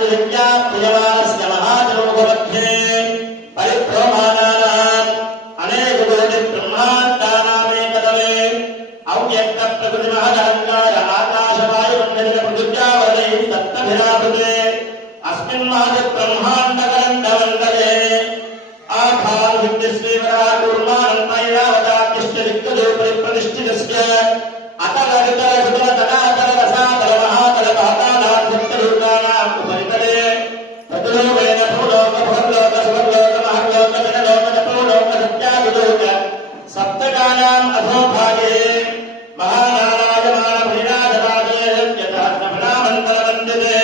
विद्या प्रियमानस्य महाजनोपमध्ये परिभ्रमाणानाम् अनेक कोटि ब्रह्माण्डानामेकतमे अव्यक्त प्रकृतिमहदहङ्कार आकाशवायुमण्डलिक पृथिव्यावदैः तत्तभिरावृते अस्मिन् महद्ब्रह्माण्डकलण्डमण्डले आभाविद्यश्रीवराकुर्मानन्मैरावतातिष्ठदिक्कजोपरि प्रतिष्ठितस्य अतलवितलवितलतलातलवसातलमहातलपातालाभक्तलोकानाम् उपरितले तद्लोकेन भूलोक भुवर्लोक सुवर्लोक महर्लोक जनलोक जपलोक सत्याभिलोक सप्तकानाम् अधोभागे महानारायमाणभृणाधराजे यथार्थभृणामन्तरवन्दते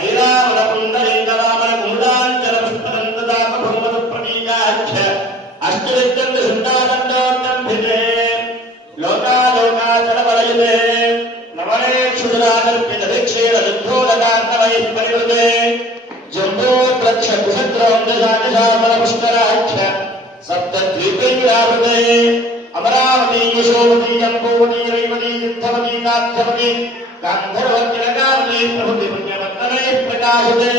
ऐरावलकुण्डलिङ्गवामलकुमुदाञ्चलपुष्पदन्तदापभूमदप्रतीकाख्य अष्टविद्यन्तशुण्डादण्डोत्तम्भिते लोकालोकाचलवलयते नवलेक्षुराकल्पितभिक्षेरजुद्धोदकार्णवैः परिवृते जम्बोद्रक्षकुशद्रोन्दजातिशामलपुष्कराख्य सप्तद्वीपैरावृते अमरावती यशोवती जम्बूवती रैवती सिद्धवती काध्यवती गान्धर्वकिलकार्णी प्रभृति पुण्यवर्तनैः प्रकाशते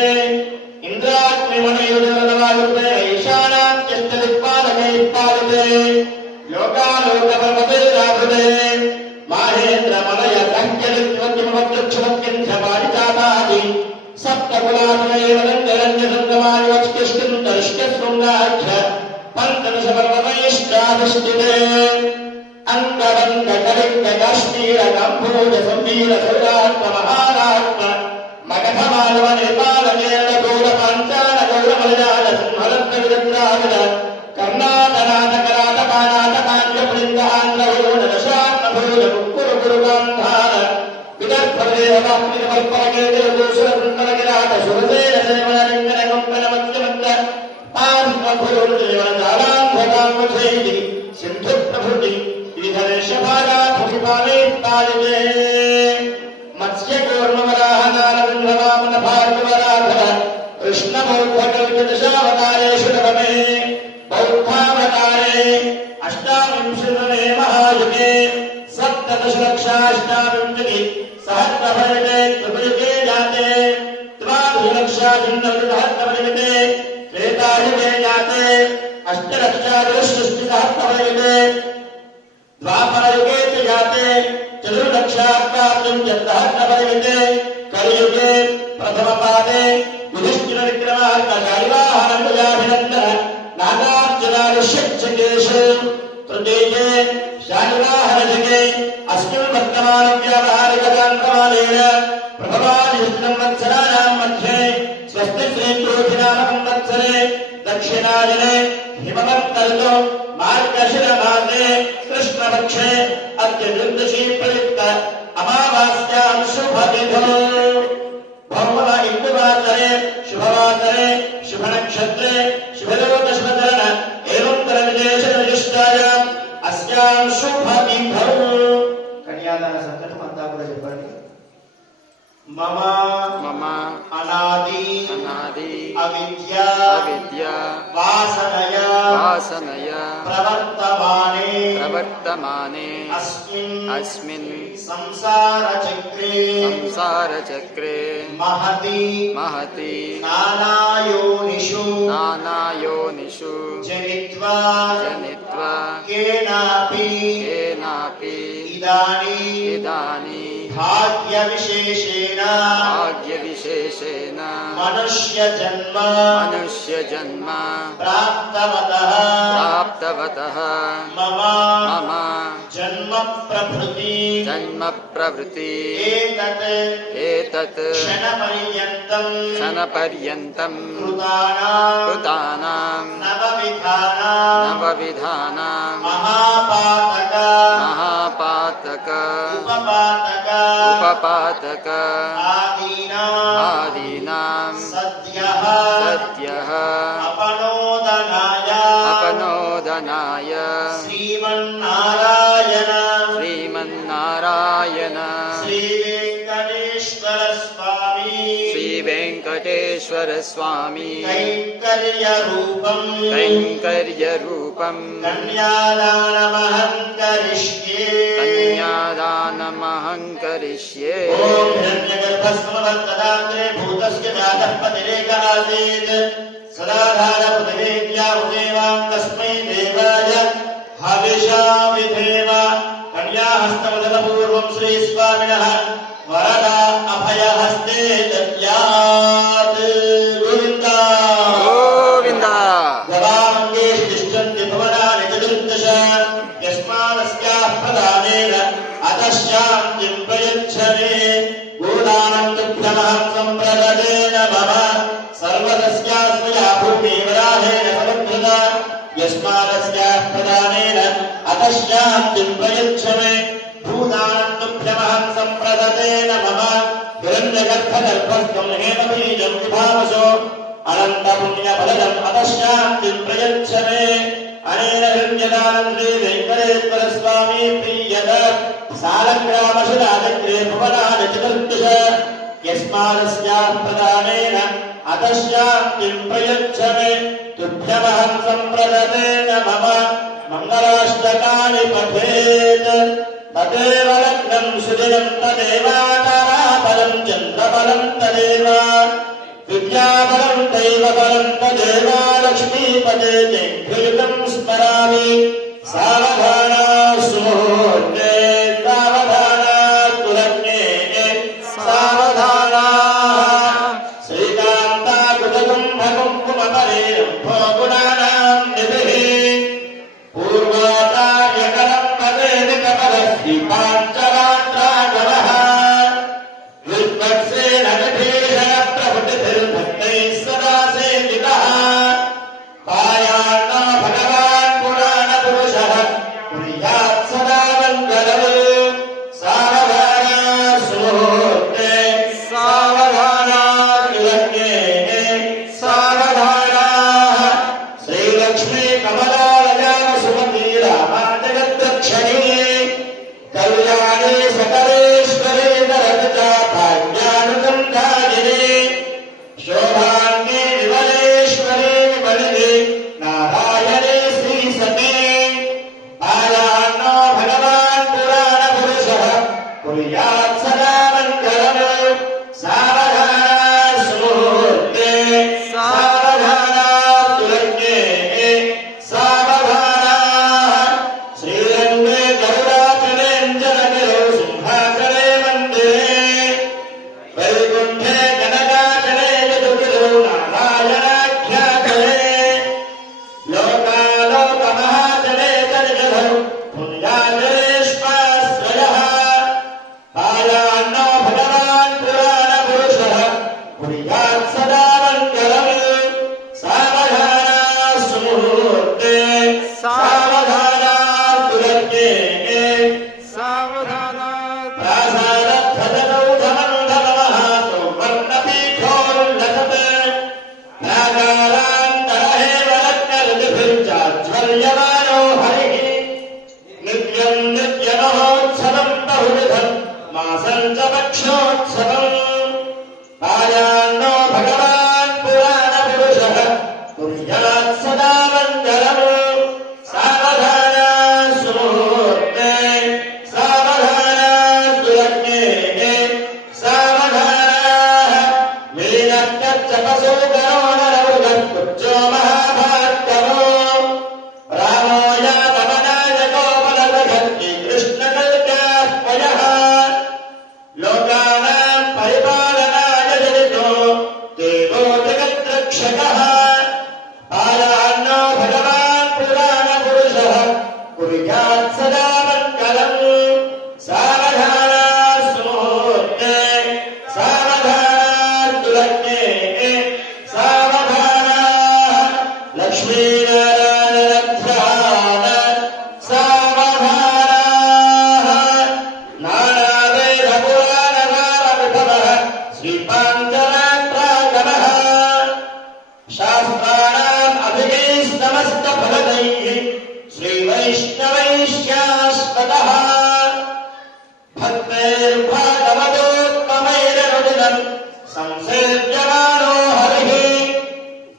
इन्द्राग्निमणियुधवदवायुते ईशानात्यष्टदिक्पालकैः पालते लोकालोकपर्वतैरावृते माहेन्द्रमलय सङ्ख्यलित्वतिमवृक्षवत्यन्ध्यपारिजातादि सप्तकुलातनैरञ्जरञ्जसङ्गमानिवत्किष्किन्दरिष्कशृङ्गाख्य पञ्चदशपर्वतैश्चाधिष्ठिते अङ्गरङ्गकलिङ्गकाश्मीरकम्भोजसंवीरसौराष्ट्रमहाराष्ट्र मगधमालवनेपालकेरगौरपञ्चालगौरमलयालसिंहलब्धविदग्राविद कर्णाटनाटकराटपानाटकान्यपुलिङ्गान्ध्रभोजनशात्मभोजमुक्कुरुगुरुगान्धार विदर्भदेवतात्मिकपल्परकेतुसूरसुन्दरगिराटसुरसेनसेवनलिङ्गनकम्पनमध्यमद्द आधिपभुरुदेवनजालान्धकाङ्गधैः सिन्धुप्रभृति विविधदेशभागाभूमिपालैः पालिते मत्स्यकूर्मवराहनारविन्ध्रवामनभार्गवराधर कृष्णबौद्धकल्पितदशावतारेषु नवमे बौद्धावतारे अष्टाविंशतमे महायुगे सप्तदशलक्षाष्टाविंशति सहस्रभरिते त्रिपुरुके जाते द्वादशलक्षाभिन्नविसहस्रभरिते त्रेतायुगे जाते अष्टलक्षादिसहस्रभरिते द्वापरयुगे च जाते चतुर्लक्षात्मविंशतिसहस्रभरिते कलियुगे प्रथमपादे युधिष्ठिरविक्रमार्कशालिवाहनकुजाभिनन्दन नागार्जुनादिशिक्षकेषु तृतीये शालिवाहनजगे अस्मिन् वर्तमानव्यावहारिकतान्त्रमालेन प्रभवादिष्टसंवत्सराणां मध्ये स्वस्ति श्रीक्रोधिनामकं वत्सरे दक्षिणायने हिमवत्तर्तौ मार्गशिरमासे कृष्णपक्षे अद्य द्वादशी प्रयुक्त अमावास्यां शुभतिथौ भौम इंदुवासरे शुभवासरे शुभनक्षत्रे शुभलोकशुभचरण एवं तरविशेषविशिष्टायाम् अस्यां शुभतिथौ कन्यादान संकल्पं अंता కూడా చెప్పండి मम मम अनादि अनादि अविद्या अविद्या वासनया वासनया प्रवर्तमाने अस्मिन् संसारचक्रे महति नानायोनिषु जनित्वा केनापि इदानी भाग्यविशेषेण मनुष्य जन्म प्राप्तवतः मम जन्म प्रभृति एतत् क्षणपर्यन्तं कृतानां नवविधानां महापातक उपपातक आदीनां सद्यः अपनोदनाय श्रीमन्नारायण श्रीवेङ्कटेश्वर स्वामी कैङ्कर्यरूपं कन्यादानमहं करिष्ये। ओम हिरण्यगर्भस्मवत्तदाग्रे भूत तस्य जातः पतिरेक आसीत् सदाधारपतिरेक्या उदेवाम् तस्मै देवाय हविषा विधेम कन्याहस्तमुदकपूर्वम् श्रीस्वामिनः वरदा अभयहस्ते दद्यात् गोविन्दा गोविन्दा गवामङ्गेषु तिष्ठन्ति भुवनानि चतुर्दश यस्मादस्याः प्रदानेन अतः शान्तिम् प्रयच्छने गोदानम् तुभ्यमहम् सम्प्रददेन मम सर्वतस्यास्मया भूमिवराहेण समुद्धृता यस्मादस्याः प्रदानेन अतः शान्तिम् प्रयच्छने भूदानम् तुभ्यमहम् सम्प्रददेन मम हिरण्यगर्भगर्भस्थम् हेमबीजम् विभावसो अनन्तपुण्यफलदम् अतः शान्तिम् प्रयच्छने अनेन हिरण्यदानम् श्रीवेङ्कटेश्वरस्वामी प्रीयत सालग्रामशिलाचक्रे भुवनानि चतुर्दश यस्मादस्याः प्रदानेन अतः शान्तिम् प्रयच्छने तुभ्यमहम् सम्प्रददेन मम मङ्गलाष्टकानि पठेत् तदेव लग्नम् सुदिनम् तदेवाताराबलम् चन्द्रबलम् तदेव विद्याबलम् दैवबलम् तदेव लक्ष्मीपदे तेभ्युतम् स्मरामि सावधाना सुमुहूर्ते सावधाना तुलग्ने सावधाना श्रीकान्ताकुटकुम्भकुङ्कुमपरेरम्भो गुणानाम् निधिः पूर्वाचार्यकरम् पदेनिकपदः श्रीपाञ्चरात्रागमः विद्वत्सेन प्रभुतिर्भक्तैः सदा सेवितः पायान्नो भगवान् पुराणपुरुषः कुर्यात् सदा मङ्गलम् सावधाना सुमुहूर्ते सावधाना विलग्ने सावधाना श्रीलक्ष्मी कमलालया सुमती रामा जगद्रक्षणी कल्याणी सकलेश्वरी नरदजा भाग्यानुगन्धायिनी शोभाङ्गी विमलेश्वरी विमलिनी नारायणी श्रीसती पायान्नो भगवान् पुराणपुरुषः कुर्यात् सदा मङ्गलम् सावधाना सुमुहूर्ते सावधाना तुलग्ने सावधाना श्रीरङ्गे गरुडाचलेञ्जनगिरौ सिंहासने मन्दिरे वैकुण्ठे कनकाचले यदुगिरौ नारायणाख्यातले लोकालोकमहाचले तनिजधौ पुण्याचलेष्वाश्रयः पायान्नो भगवान् पुराणपुरुषः कुर्यात् सदा मङ्गलम् सावधाना सुमुहूर्ते सावधाना तुलग्ने सावधाना प्रासादध्वजगौधमण्डलमहासौवर्णपीठोल्लसत् प्राकारान्तरहेवलग्नऋतुभिर्जाज्वल्यमानो हरिः नित्यम् नित्यमहोत्सवम् बहुविधम् मासम् च पक्षोत्सवम् पायान्नो भगवान् पुराणपुरुषः कुर्यात् सदा मङ्गलम् सावधाना सुमुहूर्ते सावधाना तुलग्ने सावधाना मीनश्चपसो करो नरवृगत्कुब्जो महाभार्गवो रामो यातमनाय गोपलवधत्ति कृष्णकल्प्याह्वयः लोकानाम् परिपालनाय जनितो देवो जगद्रक्षकः पायान्नो भगवान् पुराणपुरुषः कुर्यात् सदा मङ्गलम् सावधाना सुमुहूर्ते सावधाना तुलग्ने सावधाना लक्ष्मीनारायणध्यान सावधाना नानावेदपुराणसारविभवः श्रीपाञ्चरात्रागमः शास्त्राणाम् अभिगीस्तमस्तफलदैः श्रीवैष्णवैश्याश्वतः भक्तेर्भागवतोत्तमैरनुदिनम् संसेव्यमानो हरिः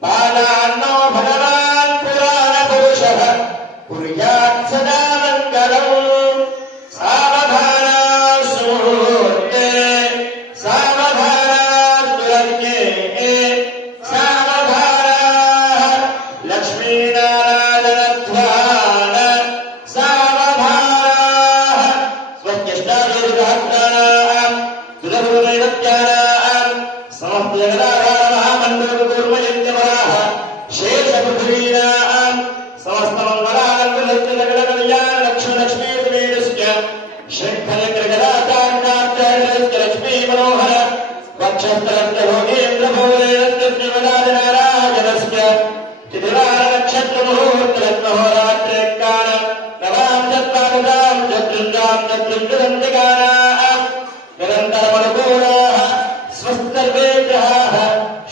पायान्नो भगवान् पुराणपुरुषः कुर्यात् सदा मङ्गलम् सावधाना सुमुहूर्ते सावधाना तुलग्ने सर्वदैवत्यानां समस्त जगदाधार महामण्डलकूर्मयन्त्यवराः शेषपृथिवीनां समस्त मंगलानन्दलक्ष्मीकल्याण लक्ष्मी समेतस्य शङ्खचक्रगदाचार्याचार्यस्य लक्ष्मी मनोहर वक्षस्थलस्य भोगेन्द्र भोगेन्द्रस्य वदानारायणस्य चिदिवार नक्षत्र मुहूर्तरत्नहोरात्रे काल नवां चत्वारदां चतुर्जां चतुर्दन्तिकानां निरन्तरमनुकूलाः स्वस्तर्वे ग्रहाः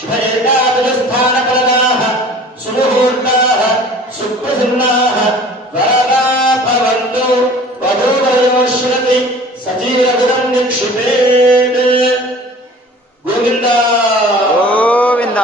शुभ एकादशस्थानफलदाः सुमुहूर्ताः सुप्रसन्नाः वरदा भवन्तु वधूवरयोश्रति सजीवगुणं निक्षिपेत् गोविन्द गोविंद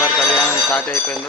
जानवर कल्याण स्टार्ट అయిపోయింది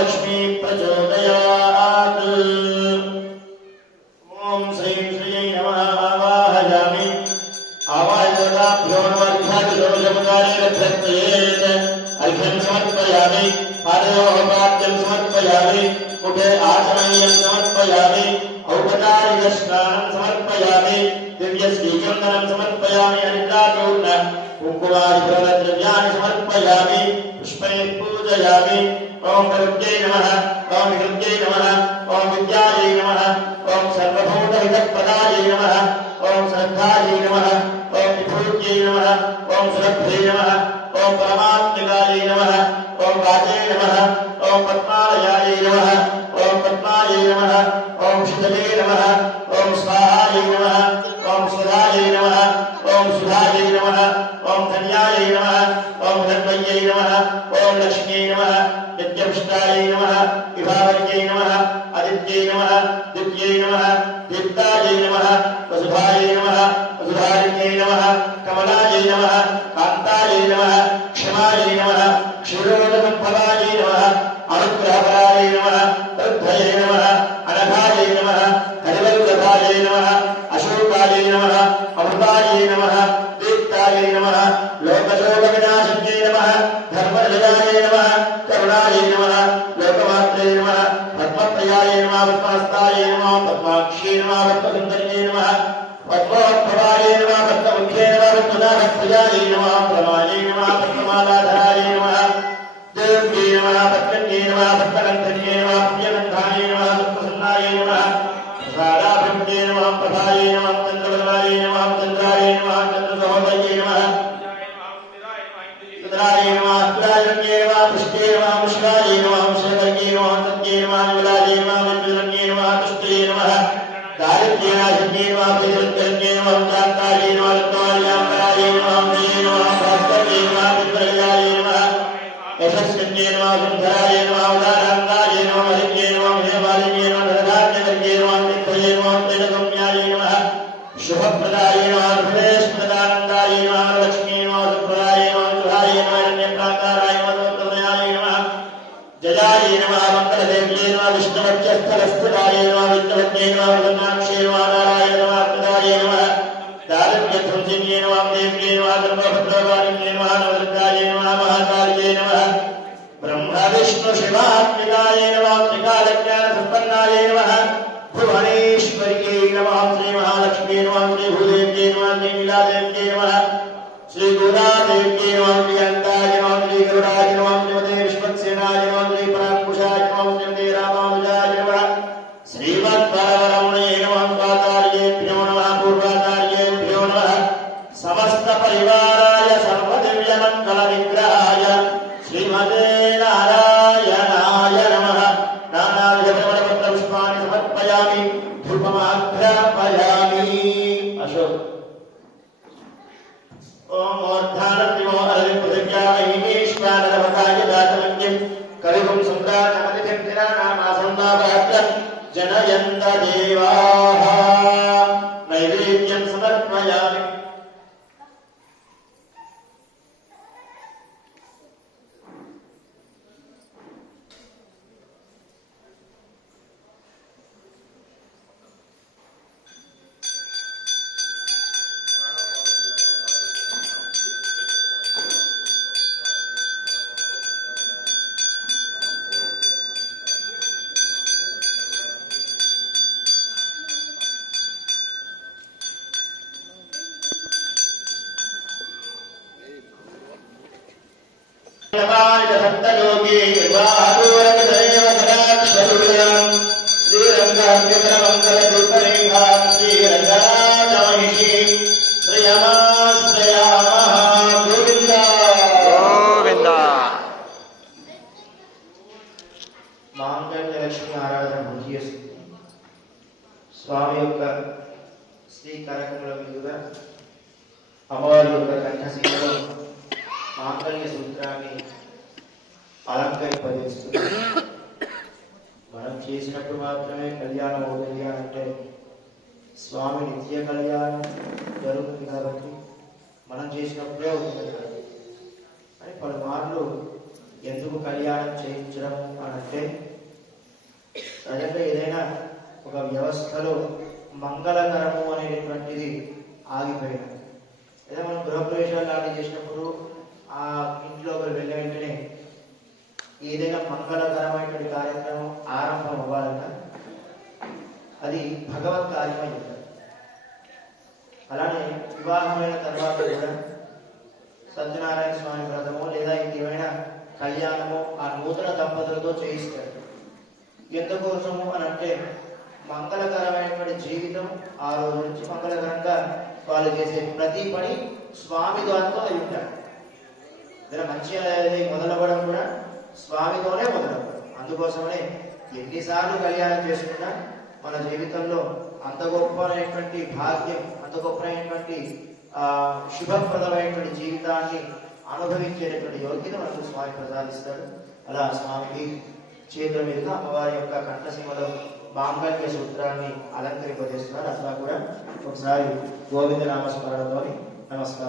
लक्ष्मी प्रचोदयात् ओम श्रीं श्रीयै नमः आवाहयामि आवाहयताभ्यो नमः अर्घ्यं समर्पयामि पादयोः पाद्यं समर्पयामि मुखे आचमनीयं समर्पयामि औपचारिकस्नानं समर्पयामि दिव्यश्रीचन्दनं समर्पयामि हरिद्राचूर्ण कुङ्कुमादिद्रव्याणि समर्पयामि पुष्पैः पूजयामि ओम प्रकृत्यै नमः ओम विकृत्यै नमः ओम विद्यायै नमः ओम सर्वभूतहितप्रदायै नमः ओम श्रद्धायै नमः ओम विभूत्यै नमः ओम सुरभ्यै नमः ओम परमात्मिकायै नमः ओम वाचे नमः ओम पद्मालयायै नमः ओम पद्मायै नमः ओम शितले नमः ओम स्वाहायै नमः ओम सुधायै नमः ओम सुधायै नमः ओम धन्यायै नमः ओम धन्वयै नमः ओम लक्ष्म्यै नमः नित्यपुष्टायै नमः विभावर्यै नमः आदित्यै नमः दिव्यै नमः दीप्तायै नमः वसुधायै नमः वसुधारिण्यै नमः कमलायै नमः कान्तायै नमः क्षमायै नमः क्षीरोदकम्भवायै नमः अनुग्रहपरायै नमः वृद्धये नमः अनघायै नमः हरिवल्लभायै नमः अशोकायै नमः अमृतायै नमः दीप्तायै नमः लोकशोकविनाशिन्यै नमः धर्मजयायै नमः करुणायै नमः लोकमात्रे नमः पद्मप्रियायै नमः पद्महस्तायै नमः पद्माक्षी नमः पद्मसुन्दर्यै नमः पद्मोद्भवायै नमः पद्ममुख्ये नमः पद्मनाभप्रियायै नमः प्रमायै नमः पद्ममालाधरायै नमः देव्यै नमः पद्मन्यै नमः पद्मगन्धन्यै नमः पुण्यगन्धायै नमः सुप्रसन्नायै नमः साराभ्ये नमः प्रभायै नमः चन्द्रवदनायै नमः चन्द्रायै नमः चन्द्रसहोदयै नमः इंद्राय नमः इंद्रायण्ये नमः पुष्टे नमः मुष्कायै नमः मुष्कर्ये नमः सत्ये नमः विलाये नमः विद्युरण्ये नमः तुष्टे नमः दारिद्र्यनाशिन्ये नमः विद्युरण्ये नमः शान्तायै नमः रत्नार्याम्बरायै नमः अम्बये नमः भास्कर्ये नमः विद्रयायै नमः यशस्कन्ये नमः सुन्दरायै नमः उदारान्तायै नमः हरिण्ये नमः हेमालिन्ये नमः धनधान्यकर्ये नमः नित्यये नमः तेजगम्यायै नमः शुभप्रदायै नमः हृदयस्मृतानन्दायै नमः लक्ष्मी नमः सुप्रदायै नमः जुहायै नमः हिरण्यप्राकाराय नमः सर्वतनयायै नमः जयायै नमः मङ्गलदेव्यै नमः विष्णुवक्षस्थलस्थितायै नमः विष्णुवत्यै नमः विष्णाक्षै नमः नारायण नमः प्रदायै नमः दारिद्र्यध्वंसिन्यै नमः देव्ये नमः सर्वभद्रवारिण्ये नमः नवदुर्गायै नमः महाकाल्यै नमः ब्रह्म विष्णु शिवात्मिकायै नमः त्रिकालज्ञानसम्पन्नायै नमः भुवनेश्वर्यै नमः श्री महालक्ष्मी नमः श्री भूदेव्यै नमः श्री नीलादेव्यै नमः श्री गोदादेव्यै नमः श्री अंगाय नमः श्री गरुडाय नमः श्रीमते विश्वक्सेनाय नमः श्री पराङ्कुशाय नमः श्रीमते रामानुजाय नमः श्रीमद्वरवरमणे नमः स्वाचार्येभ्यो नमः पूर्वाचार्येभ्यो नमः समस्त परिवाराय सर्वदिव्यमङ्गलविग्रहाय श्रीमते नारायणाय नमः नानाविधपत्रपुष्पाणि समर्पयामि धूपमाघ्रापयामि अशोक ओम मूर्धानत्यो अरविन्दपृथिव्यामहीश्वानरभकाय दातमन्यं कविगुं सम्राजमतिथिं तिरानामासन्नाभाद्र जनयन्त देवाः नैवेद्यं समर्पयामि योगी वाहूरदेव कटाक्षरूपं श्रीरङ्गाभ्युतरमङ्गलदीपरेखां श्रीरङ्गराजमहिषी श्रियमाश्रयामः गोविन्द गोविंद मांगल्य लक्ष्मी आराधన పూజ స్వామి యొక్క శ్రీకరకముల మీదుగా అమ్మవారి యొక్క కంఠశీలలో మాంగళ్య సూత్రాన్ని అలంకరింపజేస్తుంది. మనం చేసినప్పుడు మాత్రమే కళ్యాణం అవుతుంది అంటే స్వామి నిత్య కళ్యాణం జరుగుతుంది కాబట్టి మనం చేసినప్పుడే అవుతుంది అని పలుమార్లు ఎందుకు కళ్యాణం చేయించడం అని అంటే సహజంగా ఏదైనా ఒక వ్యవస్థలో మంగళకరము అనేటువంటిది ఆగిపోయినది. ఏదో మనం గృహప్రవేశాలు లాంటివి చేసినప్పుడు ఆ ఇంట్లో వెళ్ళే వెంటనే ఏదైనా మంగళకరమైనటువంటి కార్యక్రమం ఆరంభం అవ్వాలన్నా అది భగవత్ కార్యమై ఉంటుంది. అలానే వివాహమైన తర్వాత కూడా సత్యనారాయణ స్వామి వ్రతమో లేదా ఇంకేమైనా కళ్యాణమో ఆ నూతన దంపతులతో చేయిస్తారు. ఎందుకోసము అని అంటే మంగళకరమైనటువంటి జీవితం ఆ రోజు నుంచి మంగళకరంగా వాళ్ళు చేసే ప్రతి పని స్వామి ద్వారాతో అయి ఉంటారు. ఏదైనా మంచిగా మొదలవ్వడం కూడా స్వామితోనే మొదలవ్వడం. అందుకోసమనే ఎన్నిసార్లు కళ్యాణం చేసుకున్నా మన జీవితంలో అంత గొప్పమైనటువంటి భాగ్యం, అంత గొప్పమైనటువంటి శుభప్రదమైనటువంటి జీవితాన్ని అనుభవించేటటువంటి యోగ్యత మనకు స్వామి ప్రసాదిస్తాడు. అలా స్వామికి చేతుల మీదుగా అమ్మవారి యొక్క కంఠసీమలో మాంగళ్య సూత్రాన్ని అలంకరింపజేస్తున్నారు. అట్లా కూడా ఒకసారి గోవింద నామస్మరణతో నమస్కారం.